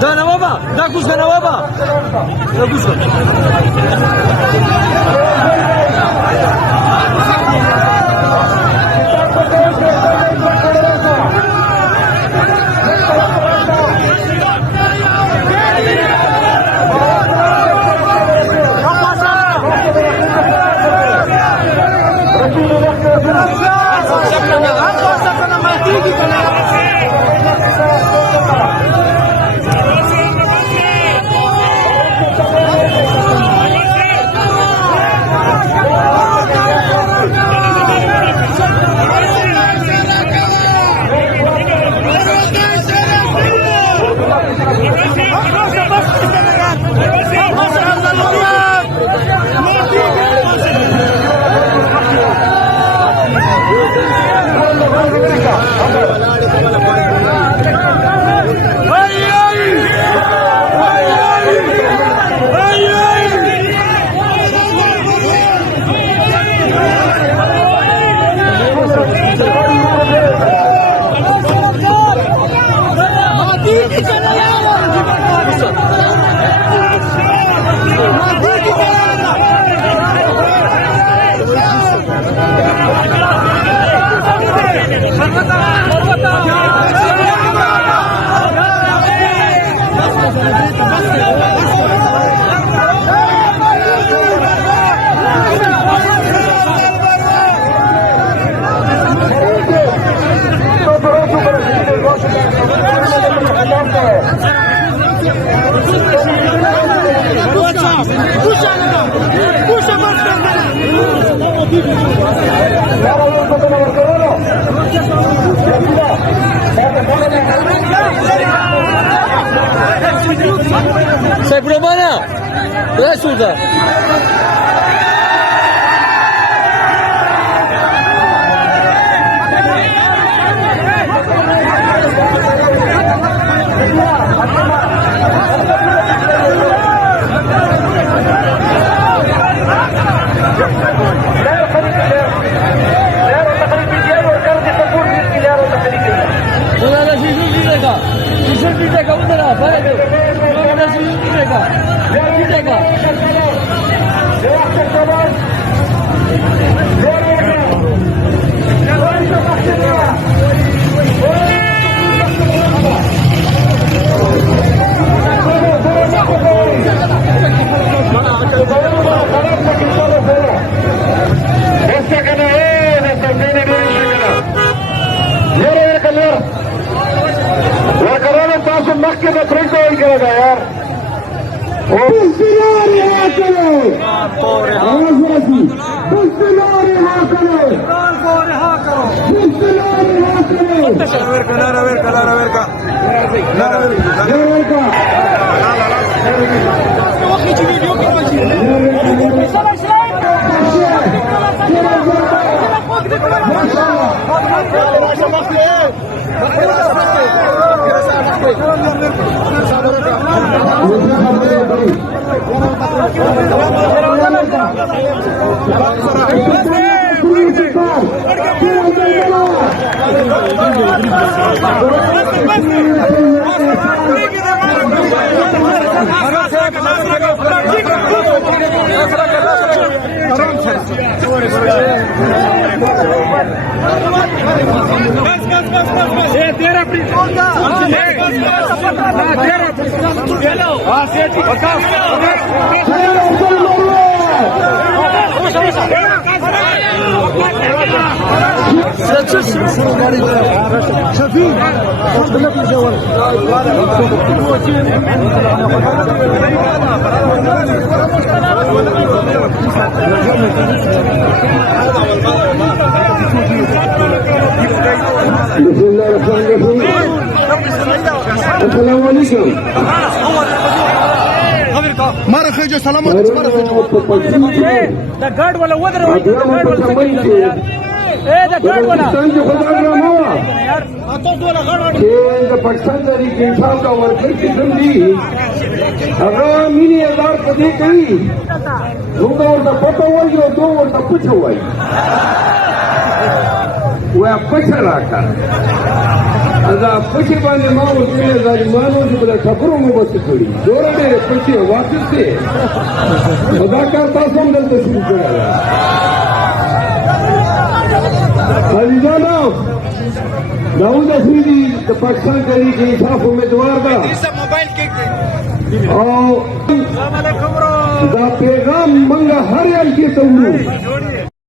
Da Nawaba, da kuska Nawaba. Da kuska. Sai por mana? Dah sudah. مره خېجه سلامات مره خېجه دا ګاډ ولا ودره وای دا ګاډ ولا اے دا ګاډ ولا څنګه خدای رحمه اته دوله غړ چې د پښتون لري کې انصاف کا ورکړي چې دندي هغه مینه هزار پدې کوي نو دا ورته پټو وایي او دوه ورته پټو وایي ویا پچه راکا دا پچه باندې ما ورته ظالمانو چې بل ټکرو مو بس کړی دوره دې پچه واپسې دا کار تاسو هم دلته شروع کړل عزیزانو داود افریدي د پاکستان تحریک انصاف امیدوار ده او دا پیغام منګه هر یو کې ته وړو